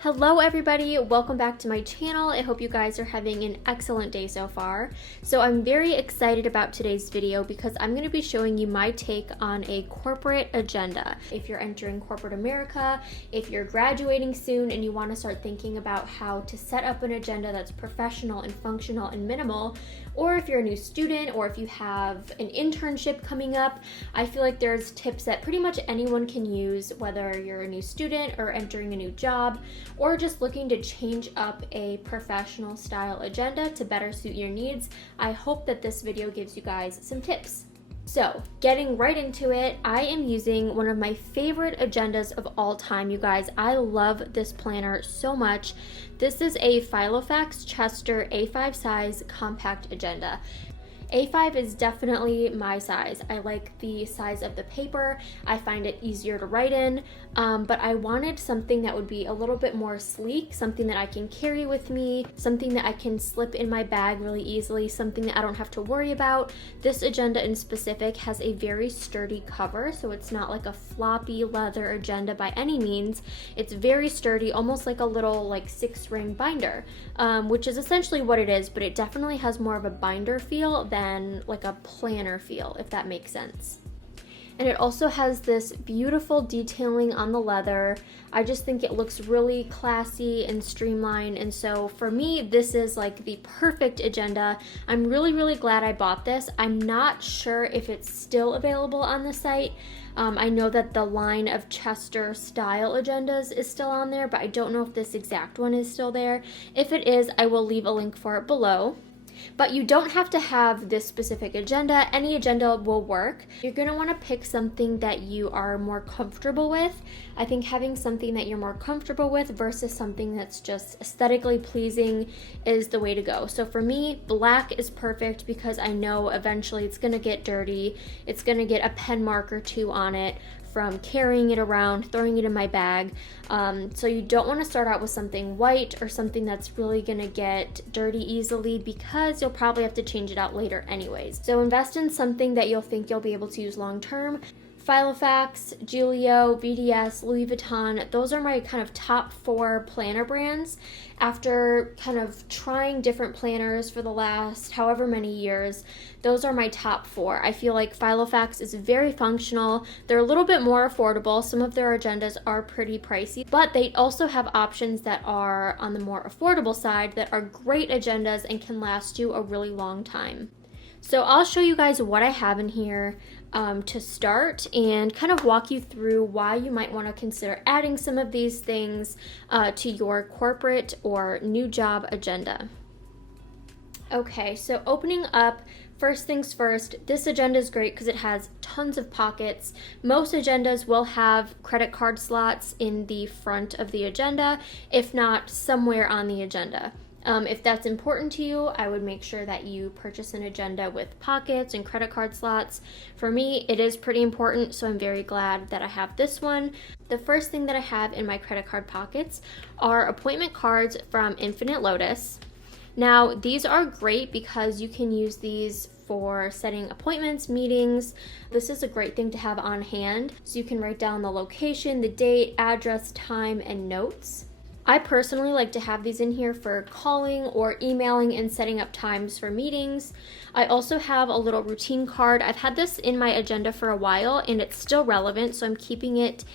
Hello everybody, welcome back to my channel. I hope you guys are having an excellent day so far. So I'm very excited about today's video because I'm going to be showing you my take on a corporate agenda. If you're entering corporate America, if you're graduating soon and you want to start thinking about how to set up an agenda that's professional and functional and minimal, or if you're a new student or if you have an internship coming up, I feel like there's tips that pretty much anyone can use, whether you're a new student or entering a new job, or just looking to change up a professional style agenda to better suit your needs. I hope that this video gives you guys some tips. So, getting right into it, I am using one of my favorite agendas of all time, you guys. I love this planner so much. This is a Filofax Chester A5 size compact agenda. A5 is definitely my size. I like the size of the paper. I find it easier to write in, but I wanted something that would be a little bit more sleek, something that I can carry with me, something that I can slip in my bag really easily, something that I don't have to worry about. This agenda in specific has a very sturdy cover, so it's not like a floppy leather agenda by any means. It's very sturdy, almost like a little 6-ring binder, which is essentially what it is, but it definitely has more of a binder feel than like a planner feel, if that makes sense. And it also has this beautiful detailing on the leather. I just think it looks really classy and streamlined, and so for me this is like the perfect agenda. I'm really glad I bought this. I'm not sure if it's still available on the site. I know that the line of Chester style agendas is still on there, but I don't know if this exact one is still there. If it is, I will leave a link for it below. But you don't have to have this specific agenda. Any agenda will work. You're going to want to pick something that you are more comfortable with. I think having something that you're more comfortable with versus something that's just aesthetically pleasing is the way to go. So for me, black is perfect because I know eventually it's going to get dirty. It's going to get a pen mark or two on it from carrying it around, throwing it in my bag. So you don't want to start out with something white or something that's really going to get dirty easily because you'll probably have to change it out later anyways. So invest in something that you'll think you'll be able to use long term. Filofax, Giulio, VDS, Louis Vuitton, those are my kind of top 4 planner brands. After kind of trying different planners for the last however many years, those are my top 4. I feel like Filofax is very functional. They're a little bit more affordable. Some of their agendas are pretty pricey, but they also have options that are on the more affordable side that are great agendas and can last you a really long time. So I'll show you guys what I have in here to start and kind of walk you through why you might want to consider adding some of these things to your corporate or new job agenda. Okay, so opening up, first things first, this agenda is great because it has tons of pockets. Most agendas will have credit card slots in the front of the agenda, if not somewhere on the agenda. If that's important to you, I would make sure that you purchase an agenda with pockets and credit card slots. For me, it is pretty important, so I'm very glad that I have this one. The first thing that I have in my credit card pockets are appointment cards from Infinite Lotus. Now, these are great because you can use these for setting appointments, meetings. This is a great thing to have on hand, so you can write down the location, the date, address, time, and notes. I personally like to have these in here for calling or emailing and setting up times for meetings. I also have a little routine card. I've had this in my agenda for a while and it's still relevant, so I'm keeping it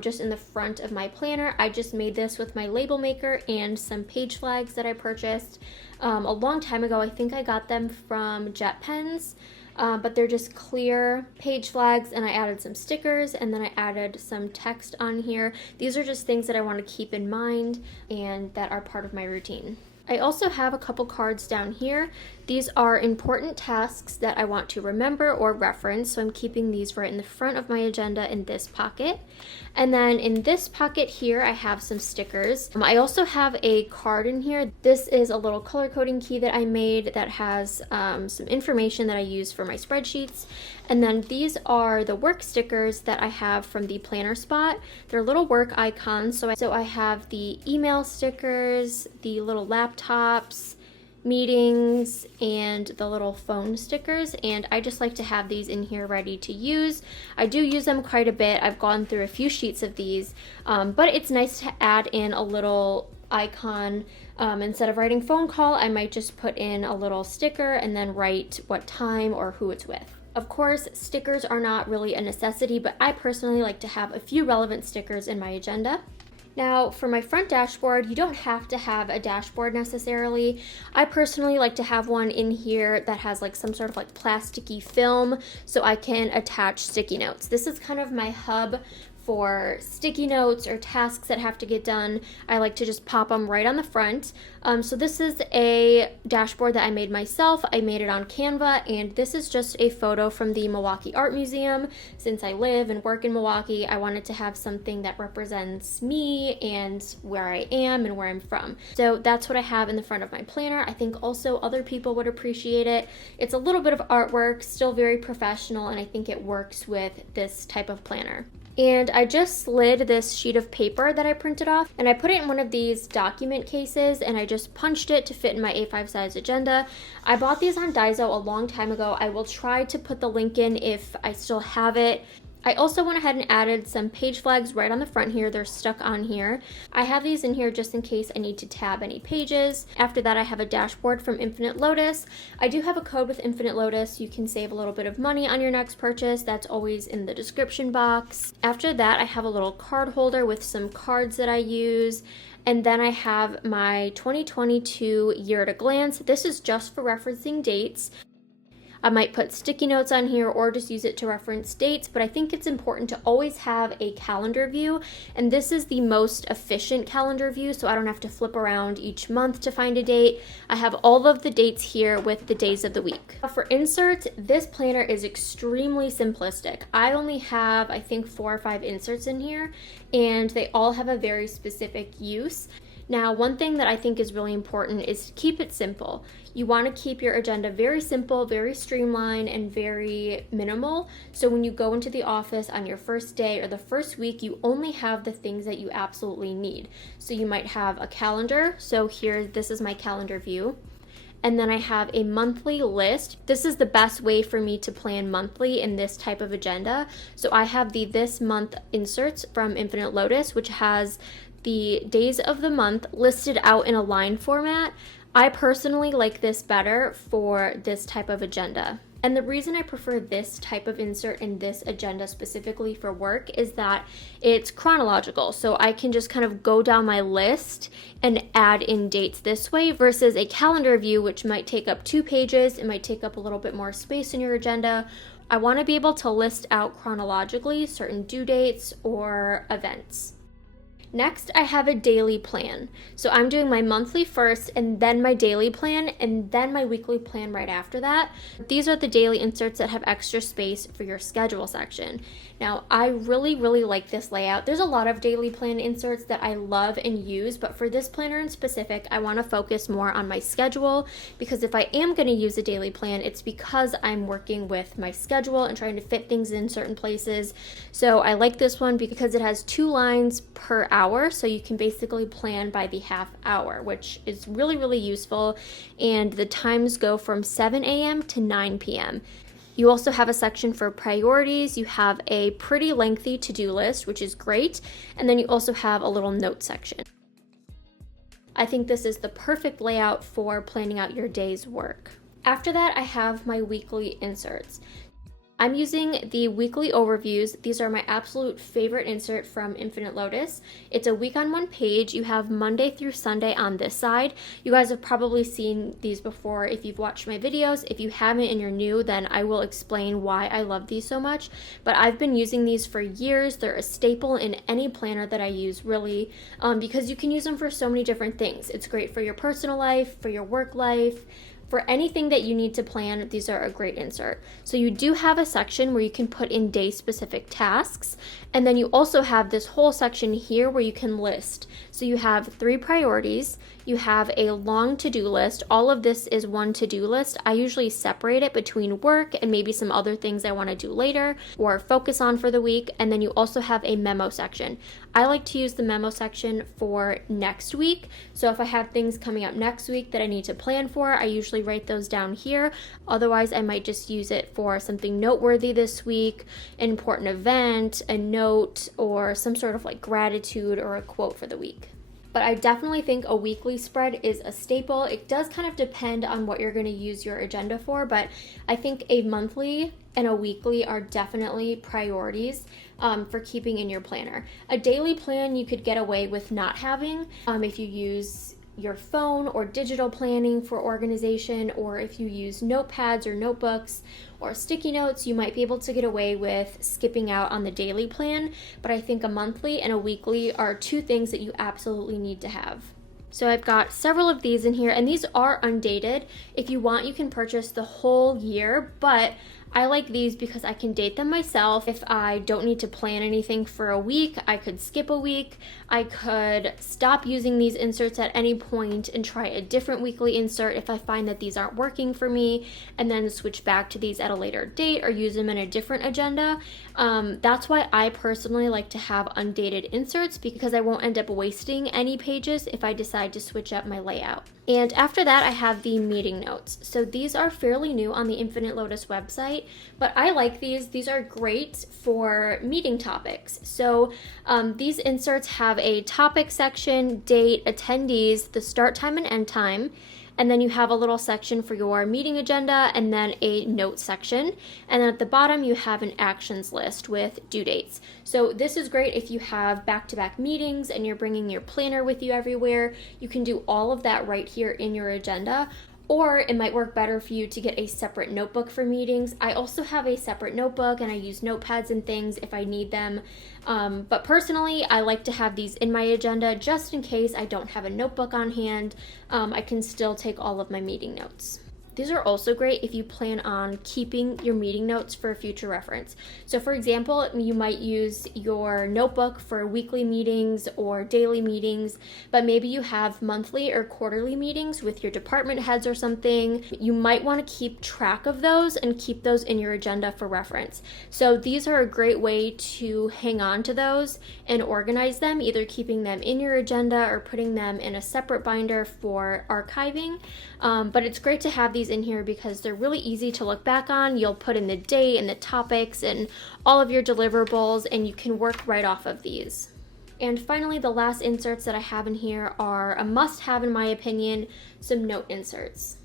just in the front of my planner. I just made this with my label maker and some page flags that I purchased a long time ago. I think I got them from Jet Pens. But they're just clear page flags, and I added some stickers and then I added some text on here. These are just things that I want to keep in mind and that are part of my routine. I also have a couple cards down here. These are important tasks that I want to remember or reference, so I'm keeping these right in the front of my agenda in this pocket. And then in this pocket here, I have some stickers. I also have a card in here. This is a little color coding key that I made that has some information that I use for my spreadsheets. And then these are the work stickers that I have from the planner spot. They're little work icons. So I have the email stickers, the little laptops, meetings and the little phone stickers, and I just like to have these in here ready to use. I do use them quite a bit. I've gone through a few sheets of these, but it's nice to add in a little icon. Instead of writing phone call, I might just put in a little sticker and then write what time or who it's with. Of course, stickers are not really a necessity, but I personally like to have a few relevant stickers in my agenda. Now, for my front dashboard, you don't have to have a dashboard necessarily. I personally like to have one in here that has like some sort of like plasticky film so I can attach sticky notes. This is kind of my hub for sticky notes or tasks that have to get done. I like to just pop them right on the front. So this is a dashboard that I made myself. I made it on Canva, and this is just a photo from the Milwaukee Art Museum. Since I live and work in Milwaukee, I wanted to have something that represents me and where I am and where I'm from. So that's what I have in the front of my planner. I think also other people would appreciate it. It's a little bit of artwork, still very professional, and I think it works with this type of planner. And I just slid this sheet of paper that I printed off, and I put it in one of these document cases, and I just punched it to fit in my A5 size agenda. I bought these on Daiso a long time ago. I will try to put the link in if I still have it. I also went ahead and added some page flags right on the front here. They're stuck on here. I have these in here just in case I need to tab any pages. After that, I have a dashboard from Infinite Lotus. I do have a code with Infinite Lotus. You can save a little bit of money on your next purchase. That's always in the description box. After that, I have a little card holder with some cards that I use. And then I have my 2022 year at a glance. This is just for referencing dates. I might put sticky notes on here or just use it to reference dates, but I think it's important to always have a calendar view, and this is the most efficient calendar view, so I don't have to flip around each month to find a date. I have all of the dates here with the days of the week. For inserts, this planner is extremely simplistic. I only have, I think, 4 or 5 inserts in here, and they all have a very specific use. Now, one thing that I think is really important is to keep it simple. You want to keep your agenda very simple, very streamlined, and very minimal. So when you go into the office on your first day or the first week, you only have the things that you absolutely need. So you might have a calendar. So here, this is my calendar view. And then I have a monthly list. This is the best way for me to plan monthly in this type of agenda. So I have the this month inserts from Infinite Lotus, which has the days of the month listed out in a line format. I personally like this better for this type of agenda. And the reason I prefer this type of insert in this agenda specifically for work is that it's chronological. So I can just kind of go down my list and add in dates this way versus a calendar view, which might take up 2 pages. It might take up a little bit more space in your agenda. I want to be able to list out chronologically certain due dates or events. Next, I have a daily plan. So I'm doing my monthly first and then my daily plan and then my weekly plan right after that. These are the daily inserts that have extra space for your schedule section. Now, I really like this layout. There's a lot of daily plan inserts that I love and use, but for this planner in specific, I want to focus more on my schedule because if I am going to use a daily plan, it's because I'm working with my schedule and trying to fit things in certain places. So I like this one because it has 2 lines per hour, so you can basically plan by the half hour, which is really useful, and the times go from 7 a.m. to 9 p.m. You also have a section for priorities. You have a pretty lengthy to-do list, which is great, and then you also have a little note section. I think this is the perfect layout for planning out your day's work. After that, I have my weekly inserts. I'm using the weekly overviews. These are my absolute favorite insert from Infinite Lotus. It's a week on one page. You have Monday through Sunday on this side. You guys have probably seen these before if you've watched my videos. If you haven't and you're new, then I will explain why I love these so much. But I've been using these for years. They're a staple in any planner that I use, really, because you can use them for so many different things. It's great for your personal life, for your work life, for anything that you need to plan. These are a great insert. So you do have a section where you can put in day-specific tasks, and then you also have this whole section here where you can list. So you have 3 priorities, you have a long to-do list. All of this is one to-do list. I usually separate it between work and maybe some other things I want to do later or focus on for the week. And then you also have a memo section. I like to use the memo section for next week. So if I have things coming up next week that I need to plan for, I usually write those down here. Otherwise, I might just use it for something noteworthy this week, an important event, a note, or some sort of like gratitude or a quote for the week. But I definitely think a weekly spread is a staple. It does kind of depend on what you're going to use your agenda for, but I think a monthly and a weekly are definitely priorities for keeping in your planner. A daily plan you could get away with not having if you use your phone or digital planning for organization, or if you use notepads or notebooks or sticky notes, you might be able to get away with skipping out on the daily plan. But I think a monthly and a weekly are two things that you absolutely need to have. So I've got several of these in here, and these are undated. If you want, you can purchase the whole year, but I like these because I can date them myself. If I don't need to plan anything for a week, I could skip a week. I could stop using these inserts at any point and try a different weekly insert if I find that these aren't working for me, and then switch back to these at a later date or use them in a different agenda. That's why I personally like to have undated inserts, because I won't end up wasting any pages if I decide to switch up my layout. And after that, I have the meeting notes. So these are fairly new on the Infinite Lotus website, but I like these. These are great for meeting topics. So these inserts have a topic section, date, attendees, the start time and end time, and then you have a little section for your meeting agenda, and then a note section. And then at the bottom, you have an actions list with due dates. So this is great if you have back-to-back meetings and you're bringing your planner with you everywhere. You can do all of that right here in your agenda. Or it might work better for you to get a separate notebook for meetings. I also have a separate notebook, and I use notepads and things if I need them. But personally, I like to have these in my agenda just in case I don't have a notebook on hand. I can still take all of my meeting notes. These are also great if you plan on keeping your meeting notes for future reference. So for example, you might use your notebook for weekly meetings or daily meetings, but maybe you have monthly or quarterly meetings with your department heads or something. You might want to keep track of those and keep those in your agenda for reference. So these are a great way to hang on to those and organize them, either keeping them in your agenda or putting them in a separate binder for archiving. But it's great to have these in here because they're really easy to look back on. You'll put in the date and the topics and all of your deliverables, and you can work right off of these. And finally, the last inserts that I have in here are a must-have in my opinion, some note inserts.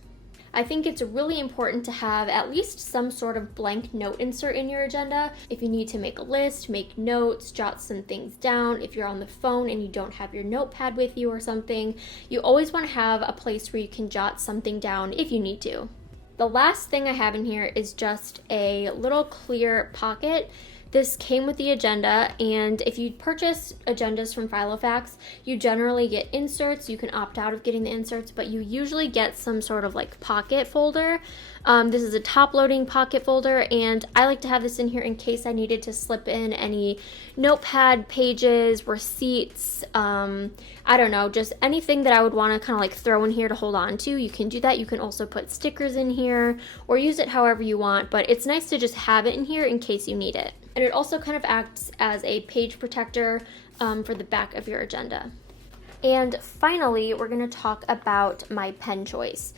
I think it's really important to have at least some sort of blank note insert in your agenda. If you need to make a list, make notes, jot some things down, if you're on the phone and you don't have your notepad with you or something, you always want to have a place where you can jot something down if you need to. The last thing I have in here is just a little clear pocket. This came with the agenda, and if you purchase agendas from Filofax, you generally get inserts. You can opt out of getting the inserts, but you usually get some sort of like pocket folder. This is a top-loading pocket folder, and I like to have this in here in case I needed to slip in any notepad pages, receipts, I don't know, just anything that I would want to kind of like throw in here to hold on to. You can do that. You can also put stickers in here or use it however you want, but it's nice to just have it in here in case you need it. And it also kind of acts as a page protector for the back of your agenda. And finally, we're going to talk about my pen choice.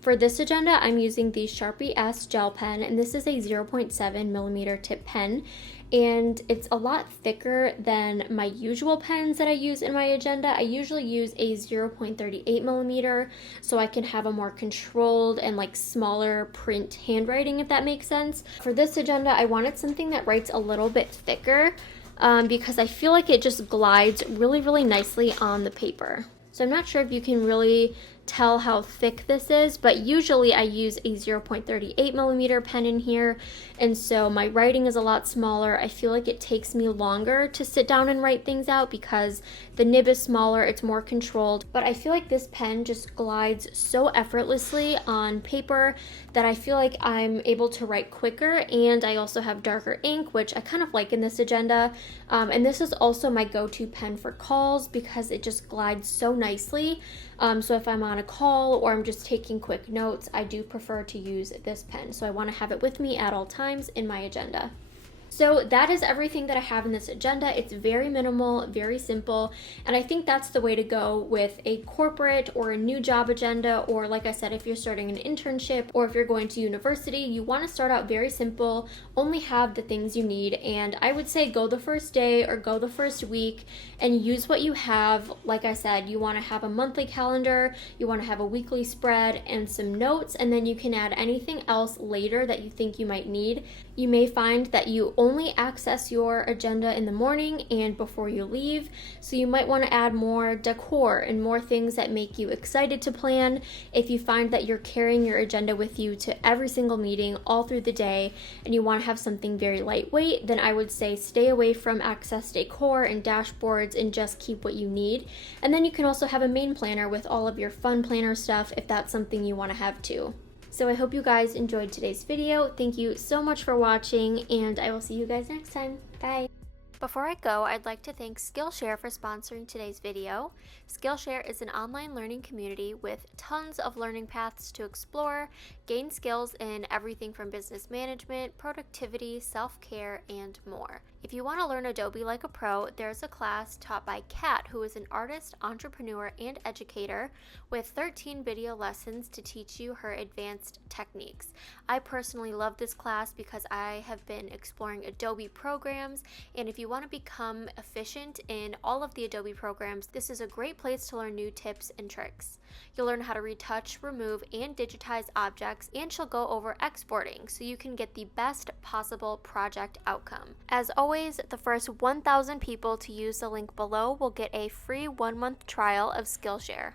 For this agenda, I'm using the Sharpie S gel pen, and this is a 0.7 millimeter tip pen, and it's a lot thicker than my usual pens that I use in my agenda. I usually use a 0.38 millimeter, so I can have a more controlled and like smaller print handwriting, if that makes sense. For this agenda, I wanted something that writes a little bit thicker because I feel like it just glides really, really nicely on the paper. So I'm not sure if you can really tell how thick this is, but usually I use a 0.38 millimeter pen in here, and so my writing is a lot smaller. I feel like it takes me longer to sit down and write things out because the nib is smaller, it's more controlled, but I feel like this pen just glides so effortlessly on paper that I feel like I'm able to write quicker, and I also have darker ink, which I kind of like in this agenda, and this is also my go-to pen for calls because it just glides so nicely. So if I'm on a call or I'm just taking quick notes, I do prefer to use this pen. So I want to have it with me at all times in my agenda. So that is everything that I have in this agenda. It's very minimal, very simple, and I think that's the way to go with a corporate or a new job agenda, or like I said, if you're starting an internship or if you're going to university, you want to start out very simple, only have the things you need, and I would say go the first day or go the first week and use what you have. Like I said, you want to have a monthly calendar, you want to have a weekly spread and some notes, and then you can add anything else later that you think you might need. You may find that you only access your agenda in the morning and before you leave, so you might want to add more decor and more things that make you excited to plan. If you find that you're carrying your agenda with you to every single meeting all through the day and you want to have something very lightweight, then I would say stay away from excess decor and dashboards and just keep what you need. And then you can also have a main planner with all of your fun planner stuff if that's something you want to have too. So I hope you guys enjoyed today's video. Thank you so much for watching, and I will see you guys next time. Bye! Before I go, I'd like to thank Skillshare for sponsoring today's video. Skillshare is an online learning community with tons of learning paths to explore, gain skills in everything from business management, productivity, self-care, and more. If you want to learn Adobe like a pro, there's a class taught by Kat, who is an artist, entrepreneur, and educator with 13 video lessons to teach you her advanced techniques. I personally love this class because I have been exploring Adobe programs, and if you want to become efficient in all of the Adobe programs, this is a great place to learn new tips and tricks. You'll learn how to retouch, remove, and digitize objects, and she'll go over exporting so you can get the best possible project outcome. As always, the first 1,000 people to use the link below will get a free 1-month trial of Skillshare.